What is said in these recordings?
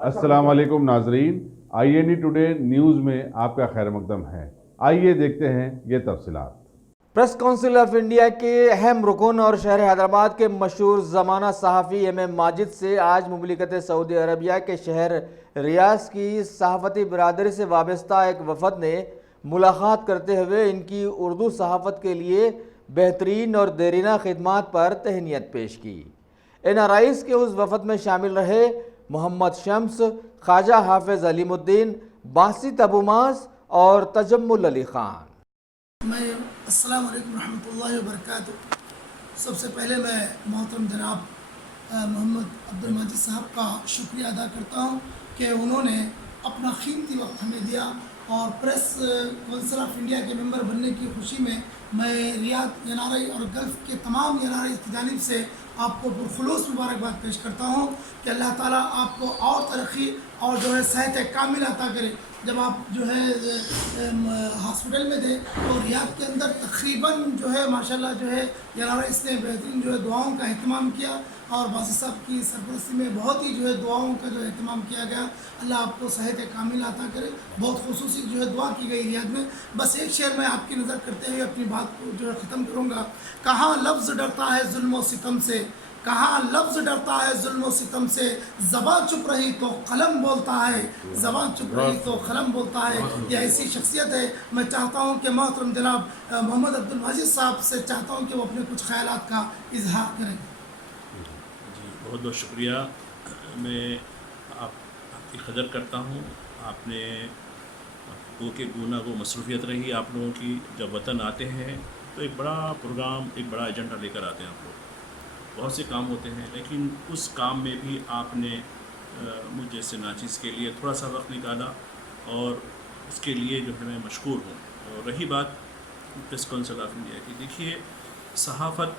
अस्सलाम वालेकुम नाजरीन, INE टुडे न्यूज़ में आपका खैर मकदम है। आइए देखते हैं ये तफसीलात। प्रेस काउंसिल ऑफ इंडिया के अहम रुकन और शहर हैदराबाद के मशहूर ज़माना सहाफ़ी MM माजिद से आज मुमलिकत सऊदी अरबिया के शहर रियाद की सहाफ़ती बिरादरी से वाबस्ता एक वफ़द ने मुलाकात करते हुए इनकी उर्दू सहाफ़त के लिए बेहतरीन और देरीना खिदमात पर तहनीत पेश की। NRIs के उस वफ़द में शामिल रहे मोहम्मद शम्स, ख्वाजा हाफिज़ अलीमुद्दीन, बासित अबूमास और तजम्मुल अली ख़ान। अस्सलाम वालेकुम रहमतुल्लाहि व बरकातुहू। सबसे पहले मैं मोहतरम जनाब मोहम्मद अब्दुल माजिद साहब का शुक्रिया अदा करता हूँ कि उन्होंने अपना कीमती वक्त हमें दिया और प्रेस काउंसिल ऑफ इंडिया के मेंबर बनने की खुशी में मैं रियाद NRI और गल्फ़ के तमाम NRI की जानिब से आपको पुरखुलूस मुबारकबाद पेश करता हूँ कि अल्लाह ताला आपको और तरक्की और जो है सेहत कामिल अता करे। जब आप जो है हॉस्पिटल में थे तो रियाद के अंदर तकरीबन जो है माशाल्लाह जो है NRIs ने बेहतरीन जो है दुआओं का अहतमाम किया और बासित साहब की सरपरस्ती में बहुत ही जो है दुआओं का जो अहतमाम किया गया। अल्लाह आपको सेहत कामिल अता करे। बहुत खुसूसी जो है दुआ की गई रियाद में। बस एक शेर मैं आपकी नज़र करते हुए अपनी बात को जो है ख़त्म करूँगा। कहाँ लफ्ज़ डरता है जुल्म व सितम से, कहाँ लफ्ज़ डरता है जुल्म व सितम से, ज़बान चुप रही तो कलम बोलता है, ज़बान चुप रही तो कलम बोलता है। ये ऐसी शख्सियत है। मैं चाहता हूँ कि मोहतरम जनाब मोहम्मद अब्दुल माजिद साहब से चाहता हूँ कि वो अपने कुछ ख्यालात का इजहार करें। जी बहुत बहुत शुक्रिया। मैं आपकी कदर करता हूँ। आपने के गुना को मसरूफ़ियत रही आप लोगों की। जब वतन आते हैं तो एक बड़ा प्रोग्राम, एक बड़ा एजेंडा लेकर आते हैं आप लोग। बहुत से काम होते हैं लेकिन उस काम में भी आपने मुझ जैसे नाचीज़ के लिए थोड़ा सा वक्त निकाला और उसके लिए जो है मैं मशकूर हूँ। और रही बात प्रेस काउंसिल ऑफ इंडिया की, देखिए सहाफ़त,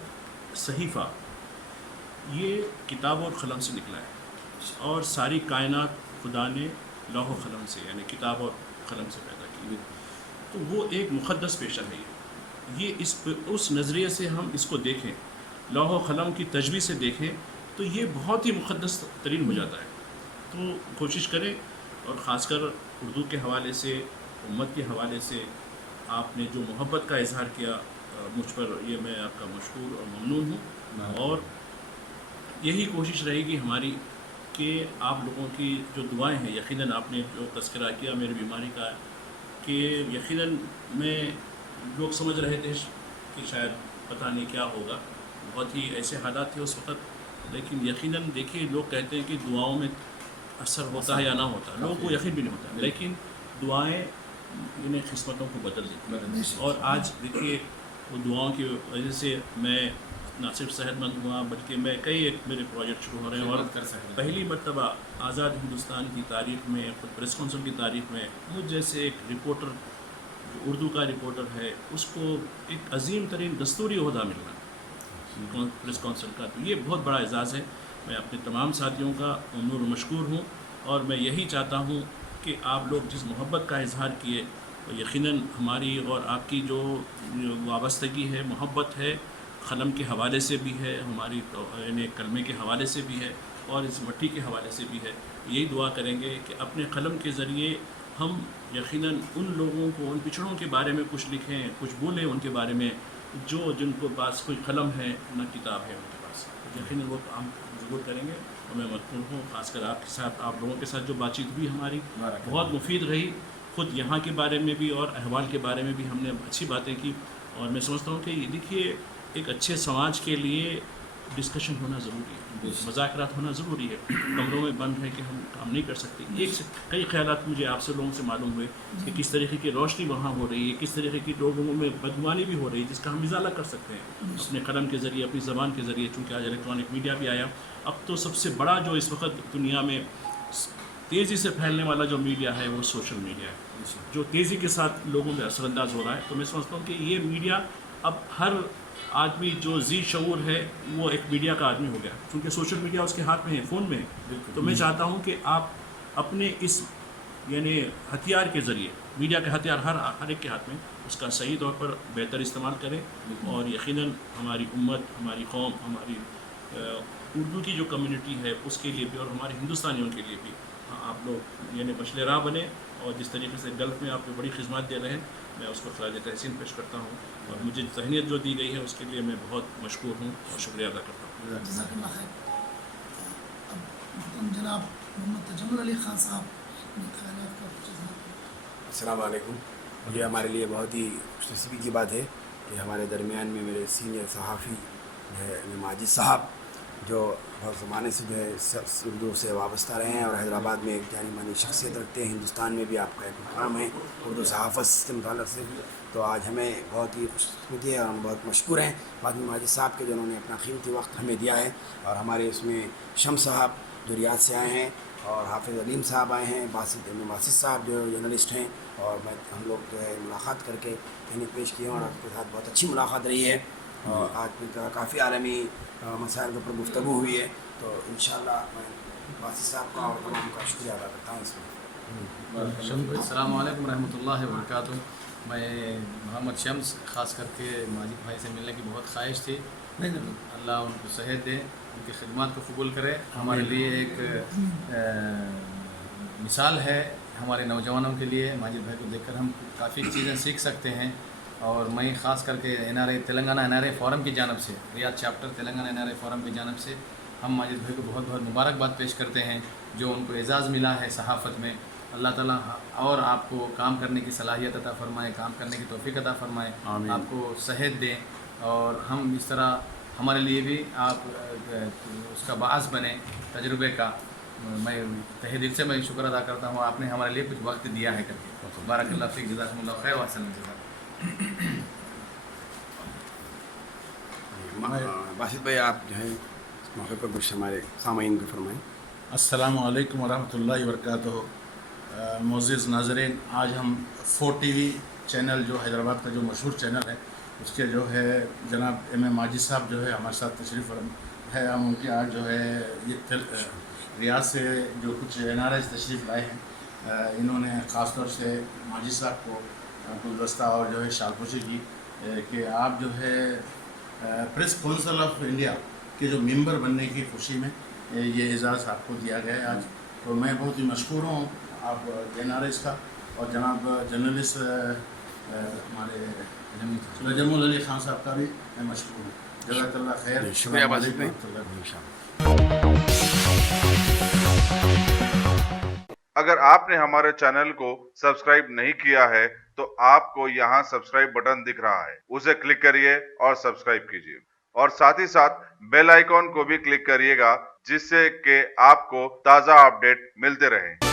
सहीफ़ा ये किताब और क़लम से निकला है और सारी कायनात खुदा ने लौह क़लम से यानी किताब और क़लम से पैदा की। तो वो एक मुक़द्दस पेशा है। ये उस नज़रिए से हम इसको देखें, लौह क़लम की तजवीज़ से देखें तो ये बहुत ही मुक़द्दस तरीन हो जाता है। तो कोशिश करें और ख़ासकर उर्दू के हवाले से, उम्मत के हवाले से आपने जो मोहब्बत का इज़हार किया मुझ पर, ये मैं आपका मशकूर और ममनून हूँ। और यही कोशिश रहेगी हमारी कि आप लोगों की जो दुआएं हैं, यकीनन आपने जो तज़किरा किया मेरी बीमारी का, कि यकीनन मैं लोग समझ रहे थे कि शायद पता नहीं क्या होगा, बहुत ही ऐसे हालात थे उस वक़्त। लेकिन यकीनन देखिए लोग कहते हैं कि दुआओं में असर होता है या ना होता, लोगों को यकीन भी नहीं होता, लेकिन दुआएं इन्हें किस्मतों को बदल देती। और आज देखिए वो दुआओं की वजह से मैं ना सिर्फ सेहतमंद हुआ बल्कि मैं एक मेरे प्रोजेक्ट शुरू हो रहे हैं। और पहली मरतबा आज़ाद हिंदुस्तान की तारीख़ में, खुद प्रेस काउंसिल की तारीख़ में मुझ जैसे एक रिपोर्टर, जो उर्दू का रिपोर्टर है, उसको एक अजीम तरीन दस्तूरी ओहदा मिलना प्रेस काउंसिल का, तो ये बहुत बड़ा एजाज़ है। मैं अपने तमाम साथियों का ममनून मशकूर हूँ और मैं यही चाहता हूँ कि आप लोग जिस मोहब्बत का इजहार किए, तो यकीनन हमारी और आपकी जो वाबस्तगी है, मोहब्बत है, क़लम के हवाले से भी है, हमारी यानी कलमे के हवाले से भी है और इस मट्टी के हवाले से भी है। यही दुआ करेंगे कि अपने क़लम के ज़रिए हम यकीनन उन लोगों को, उन पिछड़ों के बारे में कुछ लिखें, कुछ बोलें उनके बारे में, जो जिनको पास कोई कलम है न किताब है उनके पास। यकीनन वो हम ज़रूर करेंगे और मैं मशकूर हूँ। ख़ासकर आपके साथ, आप लोगों के साथ जो बातचीत हुई हमारी बहुत मुफीद रही। ख़ुद यहाँ के बारे में भी और अहवाल के बारे में भी हमने अच्छी बातें की। और मैं समझता हूँ कि देखिए एक अच्छे समाज के लिए डिस्कशन होना ज़रूरी है, मज़ाकरात होना ज़रूरी है। कमरों में बंद है कि हम काम नहीं कर सकते। एक से कई ख़यालात मुझे आपसे लोगों से मालूम हुए कि किस तरीके की रोशनी वहाँ हो रही है, किस तरीके की लोगों में बदगुमानी भी हो रही है, जिसका हम इजाला कर सकते हैं अपने कलम के ज़रिए, अपनी ज़बान के ज़रिए। चूँकि आज इलेक्ट्रॉनिक मीडिया भी आया, अब तो सबसे बड़ा जो इस वक्त दुनिया में तेज़ी से फैलने वाला जो मीडिया है वो सोशल मीडिया है, जो तेज़ी के साथ लोगों में असरअंदाज हो रहा है। तो मैं समझता हूँ कि ये मीडिया अब हर आदमी जो जी शऊर है वो एक मीडिया का आदमी हो गया, क्योंकि सोशल मीडिया उसके हाथ में है, फ़ोन में है। तो मैं चाहता हूँ कि आप अपने इस यानी हथियार के ज़रिए, मीडिया के हथियार हर एक के हाथ में, उसका सही तौर पर बेहतर इस्तेमाल करें। और यकीनन हमारी उम्मत, हमारी कौम, हमारी उर्दू की जो कम्युनिटी है उसके लिए भी और हमारे हिंदुस्तानियों के लिए भी आप लोग यानी मछली राह बने اور جس طریقے سے گلف میں آپ کو بڑی خدمات دے رہے ہیں میں اس کو خراج تحسین پیش کرتا ہوں اور مجھے تہنیت جو دی گئی ہے اس کے لیے میں بہت مشکور ہوں اور شکریہ ادا کرتا ہوں. جزاک اللہ خیر. اب محترم جناب محمد تجمل علی خان صاحب اپنے خیالات کا کچھ اظہار کریں. السلام علیکم. یہ ہمارے لیے بہت ہی خوش نصیبی کی بات ہے کہ ہمارے درمیان میں میرے سینئر صحافی جو ہے ماجد صاحب جو بہت زمانے سے جو ہے اردو سے وابستہ رہے ہیں اور حیدرآباد میں ایک جانی مانی شخصیت رکھتے ہیں. ہندوستان میں بھی آپ کا ایک مقام ہے اردو صحافت سے متعلق سے. تو آج ہمیں بہت ہی خوش قسمتی ہے اور ہم بہت مشکور ہیں مادی ماجد صاحب کے جنہوں نے اپنا قیمتی وقت ہمیں دیا ہے. اور ہمارے اس میں شمس صاحب جو ریاض سے آئے ہیں اور حافظ علیم صاحب آئے ہیں, باسط صاحب جو جرنلسٹ ہیں, اور ہم لوگ جو ہے ملاقات کر کے تحریک پیش کی اور آپ کے ساتھ بہت اچھی ملاقات رہی ہے اور آج کافی عالمی مسائل کے اوپر گفتگو ہوئی ہے. تو انشاءاللہ میں باسط صاحب کا اور تمام کا شکریہ ادا کرتا ہوں اس میں. السلام علیکم ورحمۃ اللہ وبرکاتہ. میں محمد شمس خاص کر کے ماجد بھائی سے ملنے کی بہت خواہش تھی. اللہ ان کو صحت دے, ان کی خدمات کو قبول کرے. ہمارے لیے ایک مثال ہے ہمارے نوجوانوں کے لیے. ماجد بھائی کو دیکھ کر ہم کافی چیزیں سیکھ سکتے ہیں. اور میں خاص کر کے تلنگانہ NRA فورم کی جانب سے, ریاض چیپٹر تلنگانہ NRA فورم کی جانب سے ہم ماجد بھائی کو بہت بہت مبارکباد پیش کرتے ہیں جو ان کو اعزاز ملا ہے صحافت میں. اللہ تعالیٰ اور آپ کو کام کرنے کی صلاحیت عطا فرمائے, کام کرنے کی توفیق عطا فرمائے, آپ کو صحت دیں. اور ہم اس طرح ہمارے لیے بھی آپ اس کا باعث بنے تجربے کا. میں تہہ دل سے میں شکر ادا کرتا ہوں, آپ نے ہمارے لیے کچھ وقت دیا ہے کر کے. بارک اللہ فیک, جزاکم اللہ خیر وحسن الجزاء. باسط بھائی آپ جو ہے اس موقع پر کچھ ہمارے سامعین کو فرمائیں. السلام علیکم ورحمۃ اللہ وبرکاتہ. معزز ناظرین, آج ہم 4TV چینل جو حیدرآباد کا جو مشہور چینل ہے اس کے جو ہے جناب ایم ماجد صاحب جو ہے ہمارے ساتھ تشریف ہے. ہم ان کی آج جو ہے یہ ریاض سے جو کچھ NRA تشریف لائے ہیں, انہوں نے خاص طور سے ماجد صاحب کو گلدستہ اور جو ہے شال پوشی کی کہ آپ جو ہے پریس کونسل آف انڈیا کے جو ممبر بننے کی خوشی میں یہ اعزاز آپ کو دیا گیا ہے آج. تو میں بہت ہی مشکور ہوں آپ NRA کا, اور جناب جرنلسٹ ہمارے تجمل علی خان صاحب کا بھی میں مشکور ہوں. جزاک اللہ خیر. شکریہ باسط بھائی. اگر آپ نے ہمارے چینل کو سبسکرائب نہیں کیا ہے تو آپ کو یہاں سبسکرائب بٹن دکھ رہا ہے, اسے کلک کریے اور سبسکرائب کیجیے, اور ساتھ ہی ساتھ بیل آئیکن کو بھی کلک کریے گا جس سے کہ آپ کو تازہ اپڈیٹ ملتے رہیں.